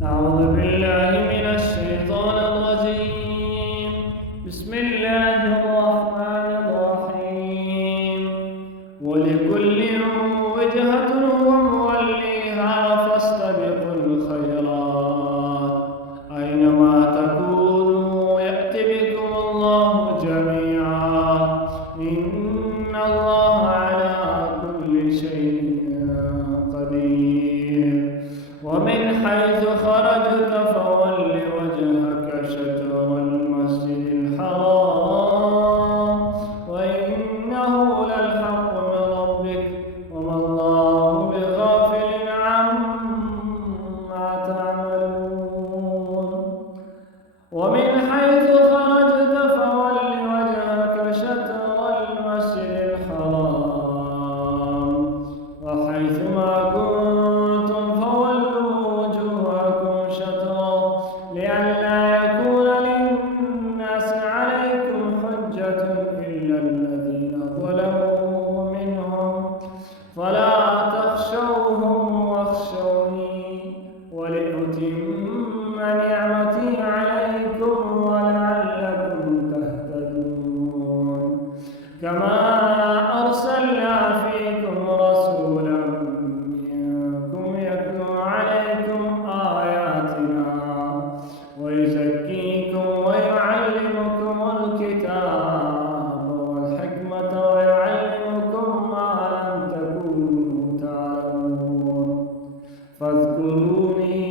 أعوذ بالله من الشيطان الرجيم. بسم الله الرحمن الرحيم. ولكل وجهة هو موليها فاستبقوا الخيرات أينما تكونوا يأت بكم الله جميعا إن الله على كل شيء قدير. ومن حيث خرجت فول وجهك شطر المسجد الحرام وإنه للحق من ربك وما الله بغافل عما تعملون. ومن حيث خرجت فول وجهك شطر المسجد الحرام وحيث ما كنتم فولوا وجوهكم شطره لئلا يكون للناس عليكم حجة إلا الذين ظلموا منهم فلا تخشوهم واخشوني ولأتم نعمتي عليكم ولعلكم تهتدون. كما أرسلنا فيكم رسولا منكم يتلو عليكم آياتنا ويزكيكم ويعلمكم الكتاب والحكمة ويعلمكم ما لم تكونوا تعلمون فاذكروني